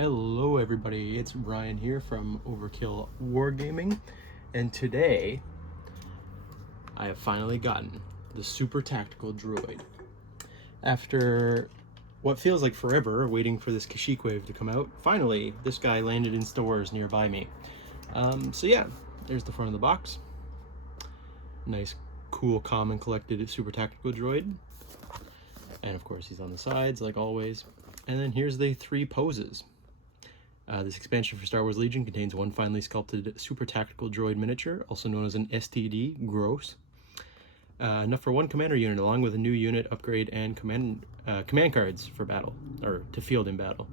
Hello everybody, it's Ryan here from Overkill Wargaming, and today I have finally gotten the super tactical droid. After what feels like forever waiting for this Kashyyyk wave to come out, finally this guy landed in stores nearby me. So yeah, there's the front of the box. Nice, cool, calm and collected super tactical droid. And of course he's on the sides like always. And then here's the 3 poses. This expansion for Star Wars Legion contains one finely sculpted super tactical droid miniature, also known as an STD, gross. Enough for 1 commander unit, along with a new unit upgrade and command cards for battle, or to field in battle.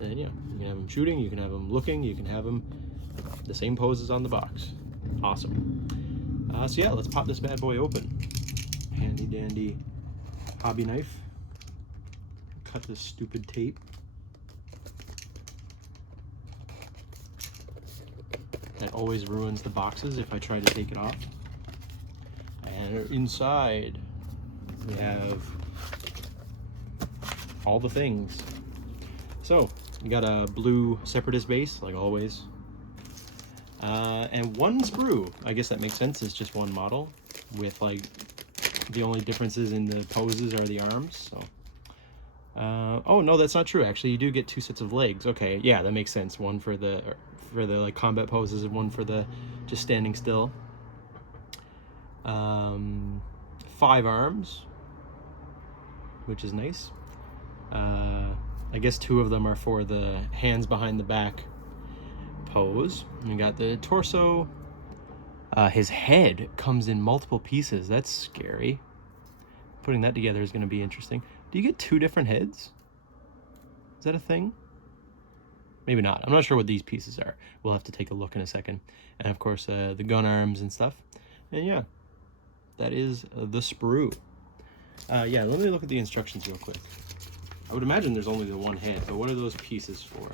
And yeah, you can have them shooting, you can have them looking, you can have them the same poses on the box. Awesome. So yeah, let's pop this bad boy open. Handy dandy hobby knife. Cut this stupid tape. That always ruins the boxes if I try to take it off. And inside we have all the things. So you got a blue Separatist base, like always, and 1 sprue. I guess that makes sense. It's just 1 model, with like the only differences in the poses are the arms. So oh no, that's not true. Actually, you do get 2 sets of legs. Okay, yeah, that makes sense. 1 for the like combat poses and 1 for the just standing still. 5 arms, which is nice. I guess 2 of them are for the hands behind the back pose. And we got the torso. His head comes in multiple pieces. That's scary. Putting that together is going to be interesting. Do you get 2 different heads? Is that a thing? Maybe not. I'm not sure what these pieces are. We'll have to take a look in a second. And of course, the gun arms and stuff. And yeah, that is the sprue. Yeah, let me look at the instructions real quick. I would imagine there's only the 1 head, but what are those pieces for?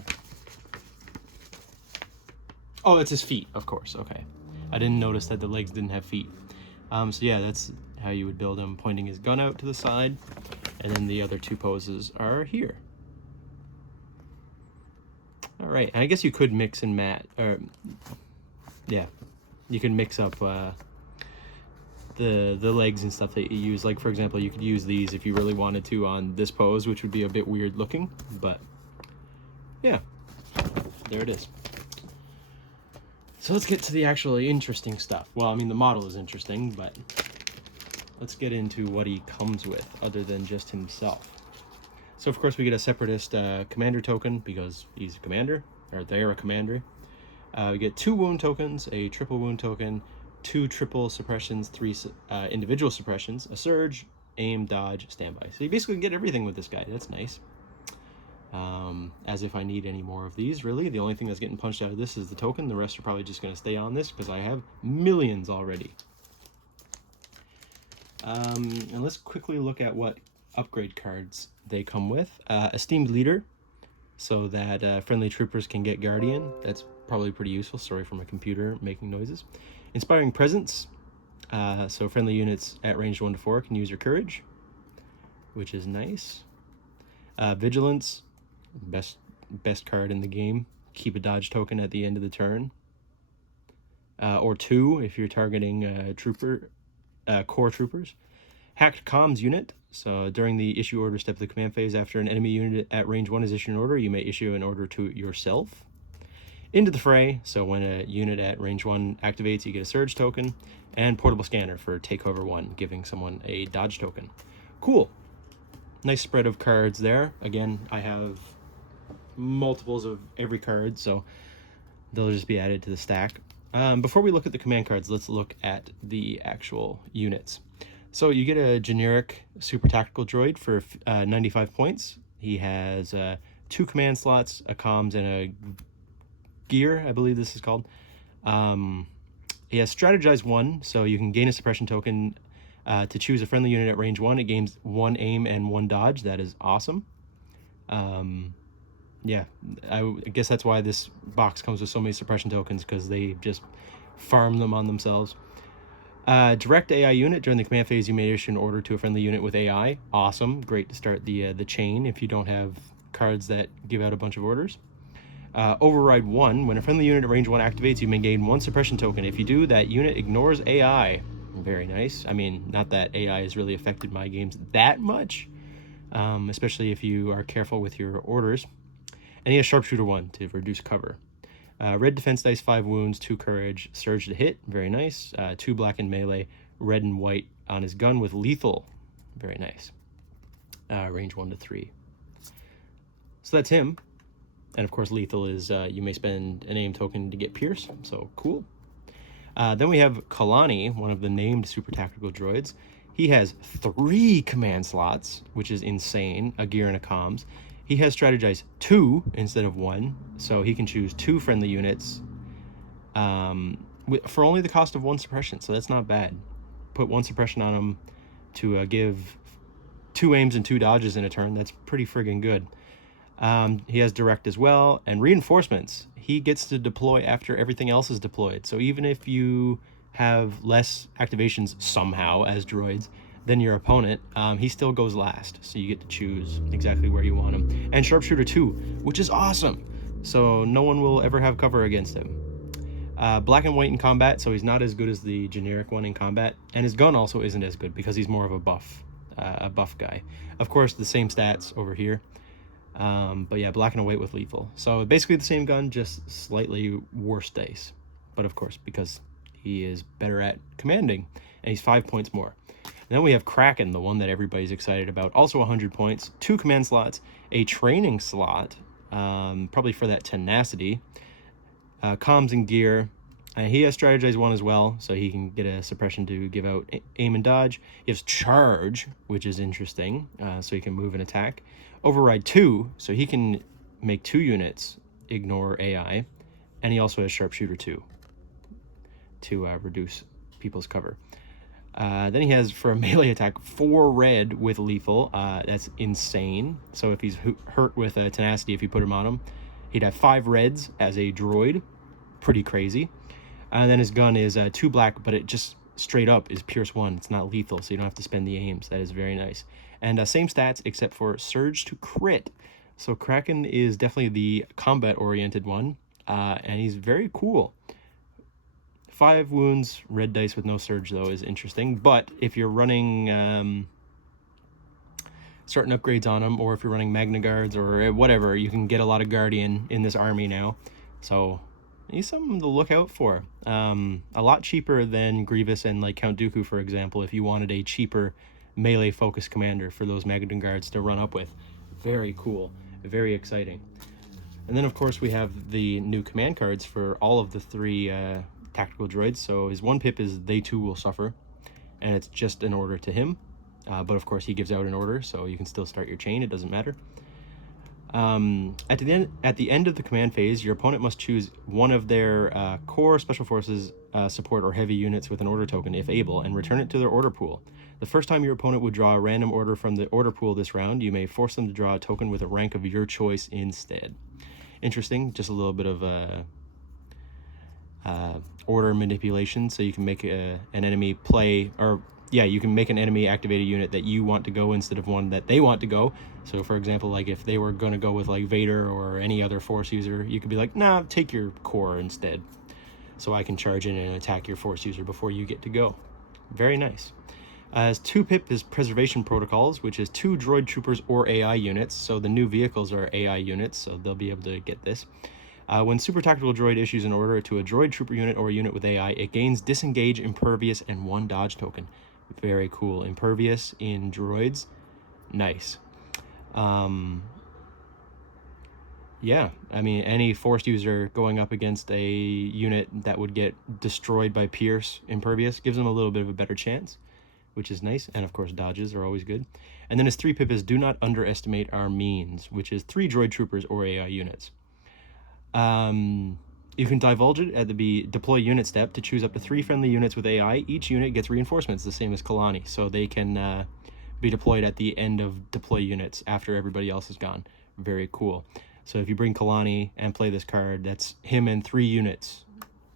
Oh, it's his feet, of course. Okay. I didn't notice that the legs didn't have feet. So yeah, that's how you would build him, pointing his gun out to the side. And then the other 2 poses are here. All right, I guess you could mix and match, or yeah, you can mix up the legs and stuff that you use. Like for example, you could use these if you really wanted to on this pose, which would be a bit weird looking, but yeah, there it is. So let's get to the actually interesting stuff. Well, I mean, the model is interesting, but let's get into what he comes with other than just himself. So of course we get a Separatist commander token because he's a commander, or they're a commander. We get 2 wound tokens, a triple wound token, 2 triple suppressions, 3 individual suppressions, a surge, aim, dodge, standby. So you basically get everything with this guy. That's nice. As if I need any more of these, really. The only thing that's getting punched out of this is the token. The rest are probably just going to stay on this because I have millions already. And let's quickly look at what upgrade cards they come with. Esteemed Leader, so that friendly troopers can get Guardian. That's probably pretty useful. Sorry for my computer making noises. Inspiring Presence, so friendly units at range 1 to 4 can use your courage, which is nice. Vigilance, best card in the game. Keep a dodge token at the end of the turn, or 2 if you're targeting core troopers. Hacked Comms Unit, so during the issue order step of the command phase, after an enemy unit at range 1 is issued an order, you may issue an order to yourself. Into the Fray, so when a unit at range 1 activates, you get a surge token. And Portable Scanner for takeover 1, giving someone a dodge token. Cool. Nice spread of cards there. Again, I have multiples of every card, so they'll just be added to the stack. Before we look at the command cards, let's look at the actual units. So you get a generic super tactical droid for 95 points. He has 2 command slots, a comms, and a gear, I believe this is called. He has Strategize 1, so you can gain a suppression token to choose a friendly unit at range 1. It gains 1 aim and 1 dodge. That is awesome. Yeah, I guess that's why this box comes with so many suppression tokens, because they just farm them on themselves. Direct AI unit. During the command phase, you may issue an order to a friendly unit with AI. Awesome. Great to start the chain if you don't have cards that give out a bunch of orders. Override 1. When a friendly unit at range 1 activates, you may gain 1 suppression token. If you do, that unit ignores AI. Very nice. I mean, not that AI has really affected my games that much, especially if you are careful with your orders. And he has Sharpshooter 1 to reduce cover. Red defense dice, 5 wounds, 2 courage, surge to hit. Very nice. 2 black and melee, red and white on his gun with lethal. Very nice. Range 1 to 3. So that's him. And of course, lethal is you may spend an aim token to get pierce. So cool. Then we have Kalani, one of the named super tactical droids. He has 3 command slots, which is insane. A gear and a comms. He has strategized 2 instead of 1, so he can choose 2 friendly units for only the cost of 1 suppression. So that's not bad. Put 1 suppression on him to give 2 aims and 2 dodges in a turn. That's pretty friggin' good. He has direct as well, and reinforcements. He gets to deploy after everything else is deployed. So even if you have less activations somehow as droids than your opponent, he still goes last. So you get to choose exactly where you want him. And Sharpshooter 2, which is awesome. So no one will ever have cover against him. Black and white in combat, so he's not as good as the generic one in combat. And his gun also isn't as good because he's more of a buff guy. Of course, the same stats over here. But yeah, black and white with lethal. So basically the same gun, just slightly worse dice. But of course, because he is better at commanding, and he's 5 points more. And then we have Kraken, the one that everybody's excited about. Also 100 points, 2 command slots, a training slot, probably for that tenacity, comms and gear. He has strategize 1 as well, so he can get a suppression to give out aim and dodge. He has charge, which is interesting, so he can move and attack. Override 2, so he can make 2 units ignore AI. And he also has Sharpshooter 2 to reduce people's cover. Then he has, for a melee attack, 4 red with lethal. That's insane. So if he's hurt with tenacity, if you put him on him, he'd have 5 reds as a droid. Pretty crazy. And then his gun is 2 black, but it just straight up is Pierce 1. It's not lethal, so you don't have to spend the aims. That is very nice. And same stats, except for surge to crit. So Kraken is definitely the combat-oriented one, and he's very cool. 5 wounds, red dice with no surge, though, is interesting. But if you're running certain upgrades on him, or if you're running Magna Guards or whatever, you can get a lot of Guardian in this army now. So he's something to look out for. A lot cheaper than Grievous and like Count Dooku, for example, if you wanted a cheaper melee-focused commander for those Magna Guards to run up with. Very cool. Very exciting. And then, of course, we have the new command cards for all of the 3 tactical droids. So his 1 pip is They Too Will Suffer, and it's just an order to him. But of course he gives out an order, so you can still start your chain, it doesn't matter. At the end of the command phase, your opponent must choose one of their core special forces support or heavy units with an order token if able, and return it to their order pool. The first time your opponent would draw a random order from the order pool this round, you may force them to draw a token with a rank of your choice instead. Interesting, just a little bit of order manipulation, so you can make an enemy play, or yeah, you can make an enemy activate a unit that you want to go instead of one that they want to go. So for example, like if they were going to go with like Vader or any other force user, you could be like, nah, take your core instead, so I can charge in and attack your force user before you get to go. Very nice. As 2 pip is Preservation Protocols, which is 2 droid troopers or AI units. So the new vehicles are AI units, so they'll be able to get this. When Super Tactical Droid issues an order to a droid trooper unit or a unit with AI, it gains Disengage, Impervious, and 1 dodge token. Very cool. Impervious in droids. Nice. Yeah, I mean, any force user going up against a unit that would get destroyed by Pierce Impervious gives them a little bit of a better chance, which is nice. And of course, dodges are always good. And then his 3 pip is Do Not Underestimate Our Means, which is 3 droid troopers or AI units. You can divulge it at the deploy unit step to choose up to 3 friendly units with AI. Each unit gets reinforcements, the same as Kalani, so they can be deployed at the end of deploy units after everybody else is gone. Very cool. So if you bring Kalani and play this card, that's him and 3 units.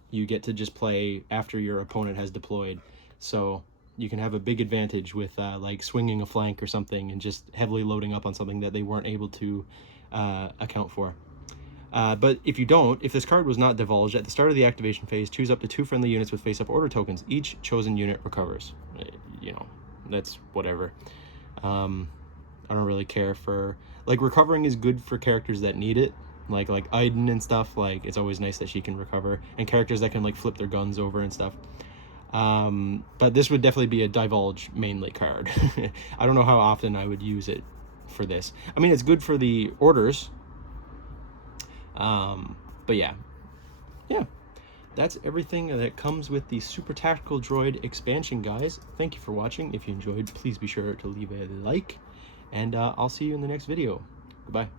You get to just play after your opponent has deployed. So you can have a big advantage with like swinging a flank or something and just heavily loading up on something that they weren't able to account for. But if you don't, if this card was not divulged, at the start of the activation phase, choose up to 2 friendly units with face-up order tokens. Each chosen unit recovers. You know, that's whatever. I don't really care for... Like, recovering is good for characters that need it. Like Aiden and stuff. Like, it's always nice that she can recover. And characters that can, like, flip their guns over and stuff. But this would definitely be a divulge mainly card. I don't know how often I would use it for this. I mean, it's good for the orders. But yeah, that's everything that comes with the Super Tactical Droid expansion, guys. Thank you for watching. If you enjoyed, please be sure to leave a like, and I'll see you in the next video. Goodbye.